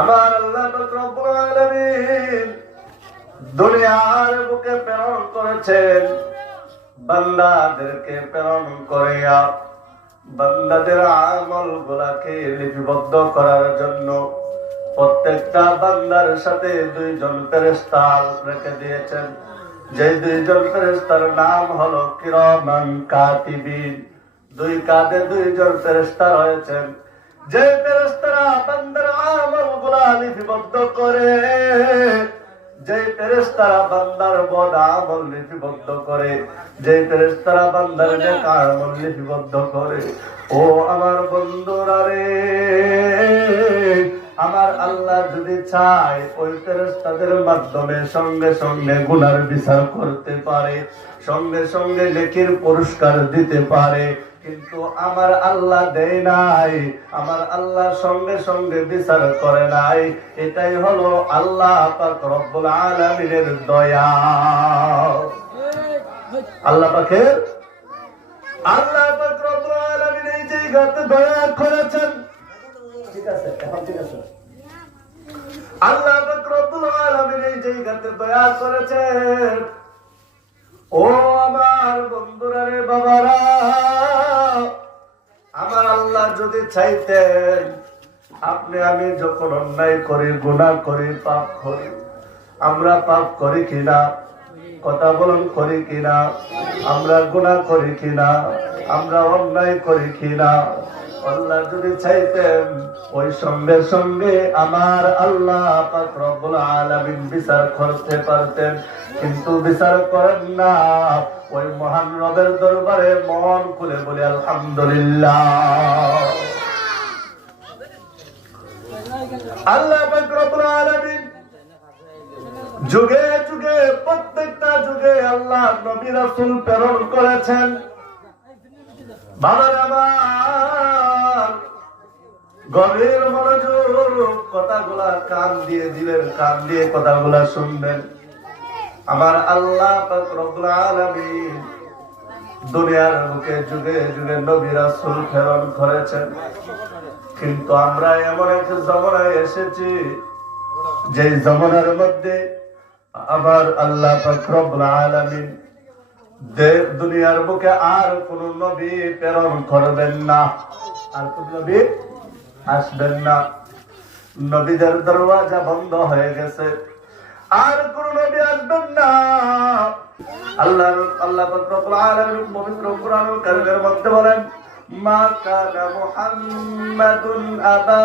আমার আল্লাহ পাক রব্বুল আলামিন দুনিয়ার বুকে প্রেরণ করেছেন বান্দাদেরকে প্রেরণ করিয়া বান্দাদের আমল গুলাকে লিপিবদ্ধ করার জন্য। প্রত্যেকটা বান্দার সাথে দুইজন ফেরেশতা রেখে দিয়েছেন, যে দুইজন ফেরেশতার নাম হলো কিরামান কাতিবিন। দুই কাঁধে দুইজন ফেরেশতা রয়েছেন, যে ফেরেশতারা বান্দার আমল গুলা লিপিবদ্ধ করে, যে ফেরেশতারা বান্দার বদ আমল লিপিবদ্ধ করে, যে ফেরেশতারা বান্দার নেক আমল লিপিবদ্ধ করে। ও আমার বন্ধুরা রে, আমার আল্লাহ যদি চায় ওই ফেরেশতাদের মাধ্যমে সঙ্গে সঙ্গে গুনার বিচার করতে পারে, সঙ্গে সঙ্গে নেকির পুরস্কার দিতে পারে, কিন্তু আমার আল্লাহ দেয় নাই, আমার আল্লাহ সঙ্গে সঙ্গে বিচার করে নাই। এটাই হলো আল্লাহ পাক রব্বুল আলামিনের দয়া। আল্লাহ পাক রব্বুল আলামিন এই জায়গাতে দয়া করেছেন। ঠিক আছে, এখন ঠিক আছে। আল্লাহ পাক রব্বুল আলামিন এই জায়গাতে দয়া করেছেন। ও আমার বন্ধুরা রে, বাবারা, আমার আল্লাহ যদি চাইতেন আপনি আমি যখন অন্যায় করি, গুনাহ করি, পাপ করি, আমরা পাপ করি কিনা, কথা বলুন করি কিনা, আমরা গুনাহ করি কিনা, আমরা অন্যায় করি কিনা, আল্লাহ যদি চাইতেন ওই সঙ্গে সঙ্গে আমার আল্লাহ পাক রব্বুল আলামিন বিচার করতে পারতেন, কিন্তু বিচার করেন না। ওই মহান রবের দরবারে মন খুলে বলি আলহামদুলিল্লাহ। আল্লাহ পাক রব্বুল আলামিন যুগে যুগে প্রত্যেকটা যুগে আল্লাহ নবী রাসূল প্রেরণ করেছেন। বাবার আমার গভীর মনোযোগ, কথাগুলা কান দিয়ে দিলেন, কান দিয়ে কথাগুলা শুনবেন। আমার আল্লাহ পাক রব্বুল আলামিন দুনিয়ার বুকে যুগে যুগে নবী রাসূল প্রেরণ করেছেন, কিন্তু আমরা এমন এক জমানায় এসেছি যে জমানার মধ্যে আবার আল্লাহ পাক রব্বুল আলামিন দুনিয়ার বুকে আর কোন নবী প্রেরণ করবেন না, আর কোন নবী আসবেন না। নবীদের দরওয়াজা বন্ধ হয়ে গেছে, আর কোন নবী আসবেন না। আল্লাহ পাক রব্বুল আলামিন পবিত্র কুরআনুল কারীমের মধ্যে বলেন, মা কানা মুহাম্মাদুন আবা